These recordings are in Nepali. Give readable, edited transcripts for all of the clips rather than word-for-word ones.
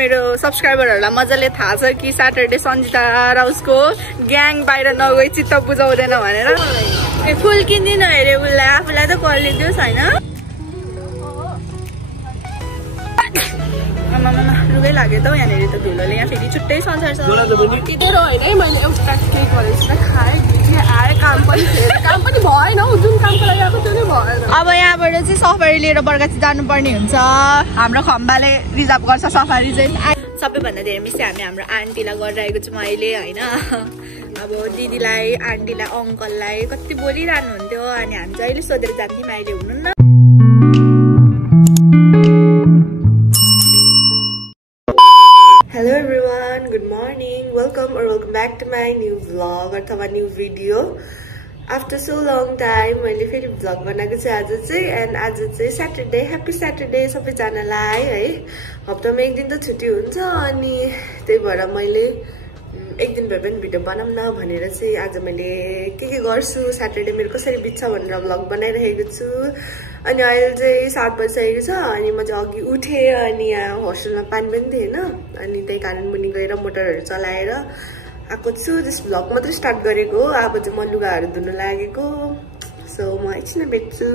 मेरो सब्स्क्राइबरहरुलाई मजाले थाहा छ कि सैटरडे सन्जिता र उसको ग्याङ बाहिर नगई चित्त बुझाउँदैन भनेर फुल किन्दिन हेरे उलाई आफुलाई त कलले दियोस् हैन मामा रुगै लाग्यो त यहाँ हेरि त धुलोले यहाँ फेरि छुट्टै संसार छ इधर हैन मैले एउटा केक गरेछ खाए आए काम पनि भएन जुन कामको लागि आएको त्यो नै भएन अब यहाँबाट चाहिँ सफारी लिएर बर्गाची जानुपर्ने हुन्छ हाम्रो खम्बाले रिजर्भ गर्छ सफारी चाहिँ सबैभन्दा धेरै मिस हामी हाम्रो आन्टीलाई गरिरहेको छु मैले हैन अब दिदीलाई आन्टीलाई अंकललाई कति बोलिरहनु हुन्थ्यो अनि हामी चाहिँ अहिले सोधेर जान्थ्यौं अहिले हुनुहुन्न Hello everyone, good morning, welcome back to my new vlog अथवा new video. After so long time मैले फेरि vlog बनाएको छु आज चाहिँ and आज चाहिँ Saturday, happy Saturday सबैजनालाई है हप्तामा एक दिन त छुट्टी हुन्छ अनि त्यही भएर मैले एक दिन भए पनि भिडियो बनाऊँ न भनेर चाहिँ आज मैले के गर्छु सैटरडे मेरो कसरी बित्छ भनेर vlog बनाइरहेको छु अनि अहिले चाहिँ 7 बजिसकेको छ अनि म चाहिँ अघि उठे अनि यहाँ होस्टेलमा पानी पनि थिएन अनि त्यही कारण मुनि गएर मोटरहरु चलाएर आएको छु जस्ट vlog मात्र स्टार्ट गरेको अब चाहिँ म लुगाहरु धुन लागेको सो म एकछिन भेट्छु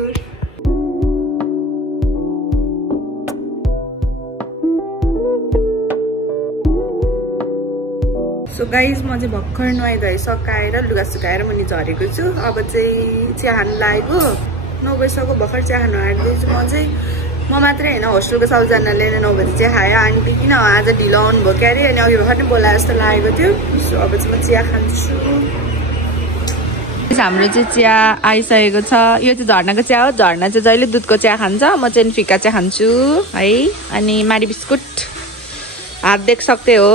सो गाइज म चाहिँ भर्खर नुहाइधुवाइ सकाएर लुगा सुकाएर मुनि झरेको छु अब चाहिँ चिया खान लागेको 9 बजीसम्म भर्खर चिया खान आँट्दैछु म मात्रै हैन होस्टेलको सबैजनाले 9 बजी चिया खायो आन्टी किन आज ढिलो आउनुभयो के अरे अनि अघि भर्खर नै बोलाए जस्तो लागेको थियो सो अब चाहिँ म चिया खान्छु हाम्रो चाहिँ चिया आइसकेको छ यो चाहिँ झर्नाको चिया हो झर्ना चाहिँ जहिले दुधको चिया खान्छ म चाहिँ फिका चिया खान्छु है अनि मारी बिस्कुट हात देख सक्दै हो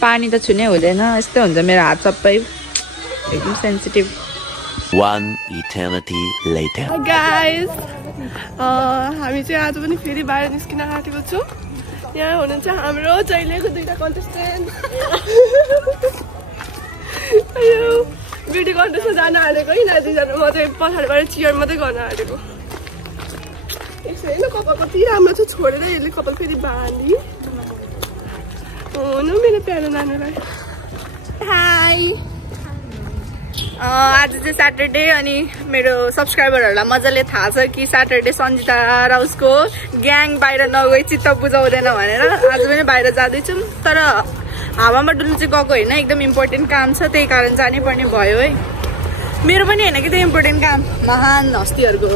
पानी त छुनै हुँदैन यस्तो हुन्छ मेरो हात सबै एकदम sensitive One eternity later. Hi guys, हामी चाहिँ आज पनि फेरि बाहिर निस्किन आँटेको छौँ यहाँ हुनुहुन्छ हाम्रो जहिलेको दुईटा कन्टेस्टेन्ट अयो ब्युटी कन्टेस्टमा जान आँटेको यिनीहरू दुईजना म चाहिँ पछाडिबाट चियर मात्रै गर्न आँटेको यसो होइन कपाल कति राम्रो छ छोडेर यसले कपाल फेरि बाँधी हो न मेरो प्यारो नानीलाई हाई आज चाहिँ सैटरडे अनि मेरो सब्स्क्राइबरहरुलाई मजाले थाहा छ कि सैटरडे सन्जिता र उसको ग्याङ बाहिर नगई चित्त बुझाउँदैन भनेर आज पनि बाहिर जाँदैछु तर हावामा डुल्नु चाहिँ गएको होइन एकदम इम्पोर्टेन्ट काम छ त्यही कारण जानै पर्ने भयो है मेरो पनि हैन कि त्यो इम्पोर्टेन्ट काम महान हस्तीहरुको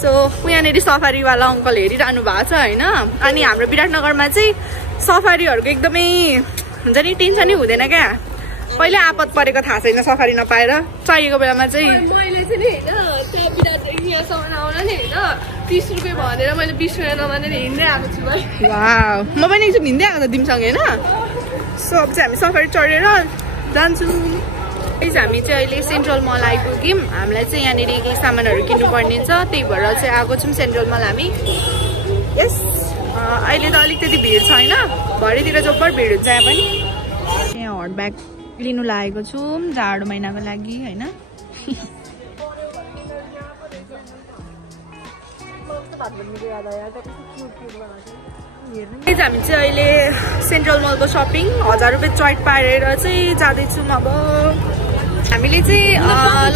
सो यहाँनेरि सफारीवाला अंकल हेरिरहनु भएको छ हैन अनि हाम्रो विराटनगरमा चाहिँ सफारीहरुको एकदमै हुन्छ नि टेन्सनै हुँदैन क्या पहिले आपत परेको थाहा छैन सफारी नपाएर चाहिएको बेलामा चाहिँ मैले चाहिँ नि हैन त्यहाँ विराटदेखि यहाँसम्म आउन नि हैन 30 रुपैयाँ भनेर मैले 20 रुपैयाँ नमानेर हिँड्दै आएको छु भाइ वाउ म पनि एकचोटि हिँड्दै आएको त तिमीसँग हैन सो अब चाहिँ हामी सफारी चढेर जान्छौँ हामी चाहिँ अहिले सेन्ट्रल मल आइपुग्यौँ हामीलाई चाहिँ यहाँनिर केही सामानहरू किन्नुपर्ने छ त्यही भएर चाहिँ आएको छौँ सेन्ट्रल मल हामी यस अहिले त अलिकति भिड छैन भरेतिर जोपर भिड हुन्छ यहाँ पनि यहाँ हट ब्याग लिनु लागेको छु जाडो महिनाको लागि हैन हामी चाहिँ अहिले सेन्ट्रल मलको शपिङ 1000 रुपैयाँ चोइट पारेर चाहिँ जाँदैछौँ अब हामीले चाहिँ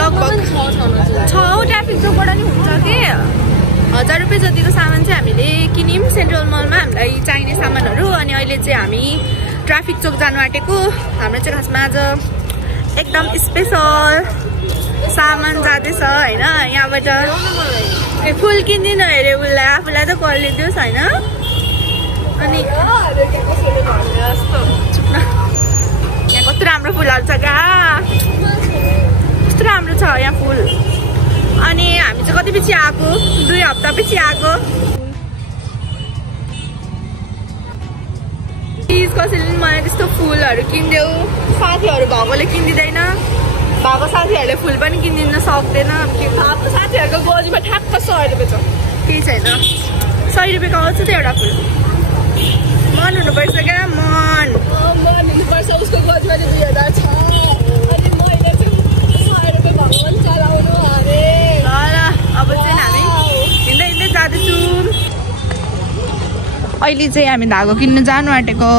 लगभग 6 ट्राफिक चोकबाट नि हुन्छ कि 1000 रुपैयाँ जतिको सामान चाहिँ हामीले किन्यौँ सेन्ट्रल मलमा हामीलाई चाहिने सामानहरू अनि अहिले चाहिँ हामी ट्राफिक चोक जानु आँटेको हाम्रो चाहिँ खासमा आज एकदम स्पेशल सामान जाँदैछ हैन यहाँबाट फुल किन्दिन हेरे उलाई आफुलाई त कलले दियोस् हैन अनि यहाँ कस्तो राम्रो फुलहरू छ क्या कस्तो राम्रो छ यहाँ फुल अनि हामी चाहिँ कति पछि आएको 2 हप्ता पछि आएको प्लिज कसैले मलाई त्यस्तो फुलहरू किनिदेऊ साथीहरू भएकोले किनिदिँदैन भएको साथीहरूले फुल पनि किनिदिन सक्दैन भएको साथीहरूको गोजीमा ठ्याक्क 100 रुपैयाँ छ केही छैन 100 रुपैयाँको आउँछ त एउटा फुल मन हुनुपर्छ क्या मन हुनुपर्छ उसको गोजीमा 2000 छ अनि मैले चाहिँ 100 रुपैयाँ भगवान चलाउनु अरे ल अब चाहिँ हामी हिँड्दै जाँदैछौँ अहिले चाहिँ हामी धागो किन्न जानु आँटेको।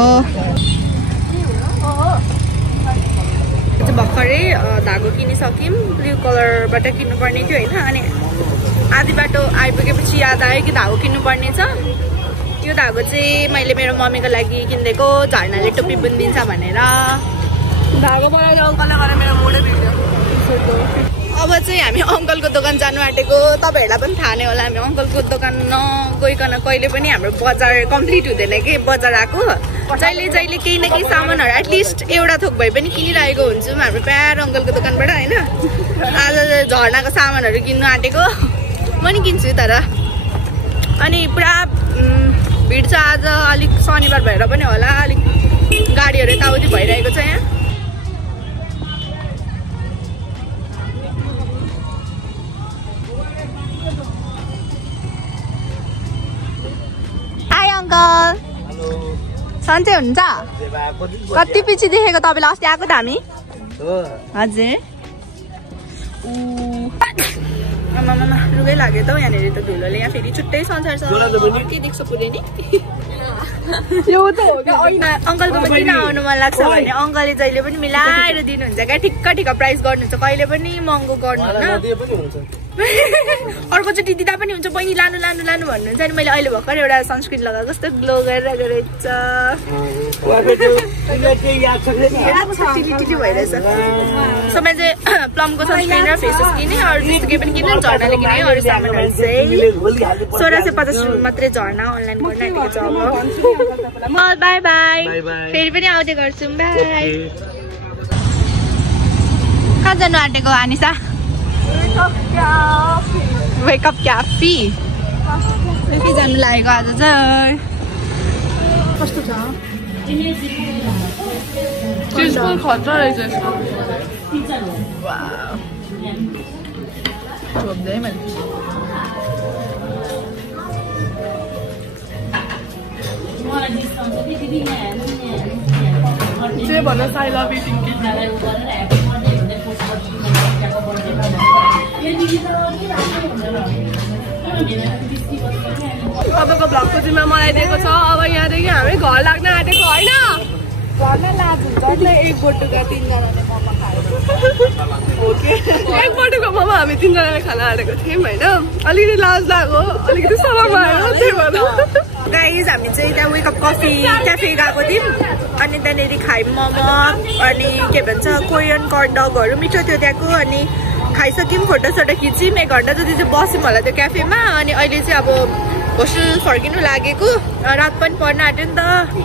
भर्खरै धागो किनिसक्यौँ। ब्लू कलरबाट किन्नुपर्ने थियो होइन। अनि आधी बाटो आइपुगेपछि याद आयो कि धागो किन्नुपर्ने छ। यो धागो चाहिँ मैले मेरो मम्मीको लागि किनिदिएको, झर्नाले टोपी बुनिदिन्छ भनेर। धागो बनाएर अङ्कलले गरेर मेरो मोडै बिग्रियो। अब चाहिँ हामी अङ्कलको दोकान जानु आँटेको। तपाईँहरूलाई पनि थाहा नै होला, हामी अङ्कलको दोकान नगइकन कहिले पनि हाम्रो बजार कम्प्लिट हुँदैन कि। बजार आएको जहिले जहिले केही न केही सामानहरू एटलिस्ट एउटा थोक भए पनि किनिरहेको हुन्छौँ हाम्रो प्यारो अङ्कलको दोकानबाट होइन। आज झर्नाको सामानहरू किन्नु आँटेको, म नि किन्छु तर। अनि पुरा भिड छ आज, अलिक शनिबार भएर पनि होला, अलिक गाडीहरू यताउति भइरहेको छ यहाँ। हाई अङ्कल, सन्चै हुनुहुन्छ? कति पछि देखेको तपाईँलाई? अस्ति आएको त हामी। हजुर। आमामा रुगै लाग्यो त यहाँनिर त धुलोले। यहाँ फेरि छुट्टै संसार छ। के देख्छ पुरै नि यो त हो क्या। अङ्कलकोमा किन आउनु मन लाग्छ भने अङ्कलले जहिले पनि मिलाएर दिनुहुन्छ क्या। ठिक्क ठिक्क प्राइस गर्नुहुन्छ, कहिले पनि महँगो गर्नुहुन्न। अर्कोचोटि दिँदा पनि हुन्छ, बहिनी लानु लानु लानु भन्नुहुन्छ। अनि मैले अहिले भर्खर एउटा सनस्क्रिन लगाएको कस्तो ग्लो गरिरहेको रहेछ। भइरहेछ। सो मैले चाहिँ प्लमको सनस्क्रिन र फेसेस किने, अरू त्यस्तो केही पनि किने, झर्नाले किने। अरू सामानहरू चाहिँ 1650 मात्रै झर्ना अनलाइन गर्न आँटेको छ। अब बाई बाई, फेरि पनि आउँदै गर्छौँ। बाई। कहाँ जानु आँटेको अनिसा? वेकअप क्याफे के जानु लागेको आज चाहिँ? कस्तो छ? चिजफुल खतरा रहेछ यसको। छोप्दै मैले। जे भन्नु I love eating kids। अबको भ्लगको जिम्मा मलाई दिएको छ। अब यहाँदेखि हामी घर लाग्न आँटेको होइन। घरमा लाज हुन्छ एक बोटुका 3 जनाले मोमो खायो। एक बोटुको मोमो हामी 3 जनाले खान आँटेको थियौँ होइन। अलिकति लाज लाग्यो, अलिकति शरम आयो, त्यही भएर। गाइज हामी चाहिँ त्यहाँ वेकअप कफी क्याफे गएको थियौँ। अनि त्यहाँनिर खायौँ मोमो, अनि के भन्छ कोरियन कर्न डगहरू मिठो थियो त्यहाँको। अनि खाइसक्यौँ, फोटोसोटो खिच्यौँ। 1 घन्टा जति चाहिँ बस्यौँ होला त्यो क्याफेमा। अनि अहिले चाहिँ अब होस्टेल फर्किनु लागेको। रात पनि पर्न आँट्यो नि त,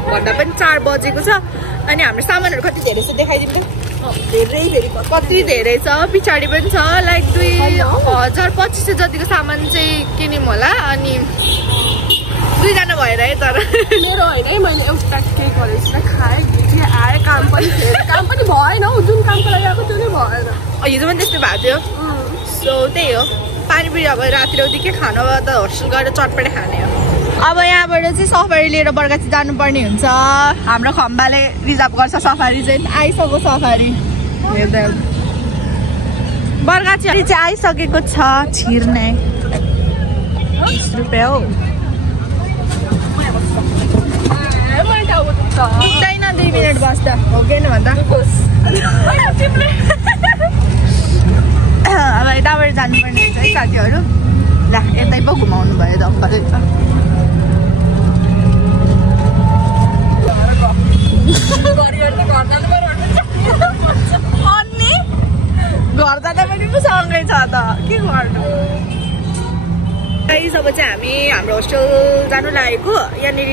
भन्दा पनि 4 बजेको छ। अनि हाम्रो सामानहरू कति धेरै छ देखाइदिउँ त। धेरै धेरै कति धेरै छ, पछाडि पनि छ। लाइक 2500 जतिको सामान चाहिँ किन्यौँ होला। अनि 2 जना भएर है। तर मेरो होइन है, मैले एउटा केक गरेर खाएँ, आएँ, काम पनि भएन हौ। जुन कामको लागि आएको त्यो नै भएन। हिजो पनि त्यस्तै भएको थियो। सो त्यही हो, पानीपुरी अब रातिरौदी के खानु, अब त होस्टेल गएर चटपटे खाने हो। अब यहाँबाट चाहिँ सफारी लिएर बर्गाची जानुपर्ने हुन्छ। हाम्रो खम्बाले रिजर्भ गर्छ सफारी चाहिँ। आइसक्यो सफारी, हेर्दै बर्गाची चाहिँ आइसकेको छ। छिर्ने 20 रुपियाँ हो। पुग्दैन 2 मिनट बस्दा होगेन भन्दा। अब यताबाट जानुपर्ने हुन्छ है साथीहरू। ल यतै पो घुमाउनु भयो त अङ्कलले त। अनि घर जाँदा पनि पो सँगै छ त, के गर्नु। गाइस अब चाहिँ हामी हाम्रो होस्टेल जानु लागेको। यहाँनिर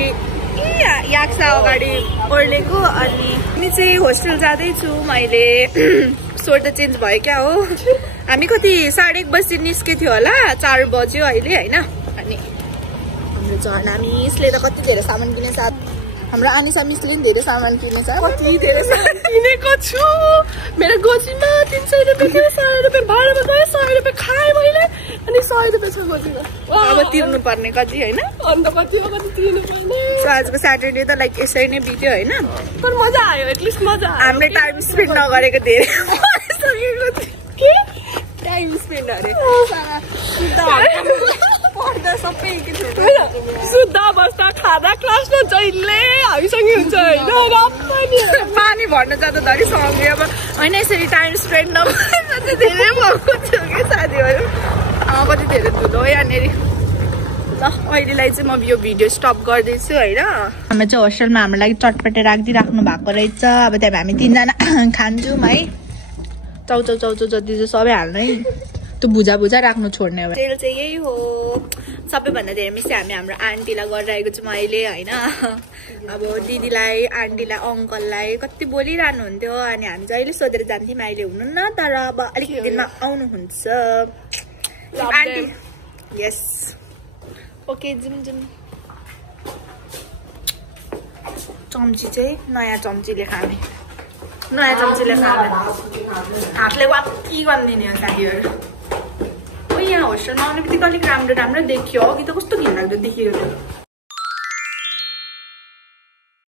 याक्सा अगाडि ओर्लेको। अनि चाहिँ होस्टेल जाँदैछु मैले। स्वर त चेन्ज भयो क्या हो। हामी कति 1:30 बजी निस्केको थियो होला, 4 बज्यो अहिले होइन। अनि हाम्रो झर्ना मिसले त कति धेरै सामान किनेछ। हाम्रो आनिसा मिसले पनि धेरै सामान किनेछ। कति धेरै सामान किनेको छु। मेरो गोजीमा 300 रुपियाँ थियो, 100 रुपियाँ भाडामा गयो, 100 रुपियाँ खाएँ मैले। अनि 100 रुपियाँ छ गोजीमा। अब तिर्नु पर्ने कति होइन। अन्त कति हो, कति तिर्नु पर्ने। सो आजको स्याटरडे त लाइक यसरी नै बित्यो होइन। तर मजा आयो, एटलिस्ट मजा आयो। हामीले टाइम स्पेन्ड नगरेको धेरै के टाइम स्पेन्ड अरे सबै शुद्ध अवस्था खाना क्लासमा जहिले हामीसँगै हुन्छ होइन पानी भर्न जाँदा धरि सँगै अब होइन यसरी टाइम स्पेन्ड नभएर चाहिँ धेरै भएको थियो कि साथीहरू कति धेरै धुलो यहाँनिर ल अहिलेलाई चाहिँ म यो भिडियो स्टप गर्दैछु होइन हामी चाहिँ होस्टेलमा हाम्रो लागि चटपटे राखिदिइराख्नु भएको रहेछ अब त्यहाँ हामी 3 जना खान्छौँ है चाउचाउ चाउचाउ जति चाहिँ सबै हाल्नु है त्यो भुजा राख्नु छोड्ने अब तेल चाहिँ यही हो सबैभन्दा धेरै मिस हामी हाम्रो आन्टीलाई गरिरहेको छौँ अहिले होइन अब दिदीलाई आन्टीलाई अङ्कललाई कति बोलिरहनु हुन्थ्यो अनि हामी जहिले सोधेर जान्थ्यौँ अहिले हुनुहुन्न तर अब अलिक दिनमा आउनुहुन्छ आन्टी यस ओके जुम चम्ची चाहिँ नयाँ चम्चीले खाने हातले वाक्की गरिदिने हो साथीहरू यहाँ होस्टेलमा आउने बित्तिकै अलिक राम्रो देखियो अघि त कस्तो घिनलाग्दो देखियो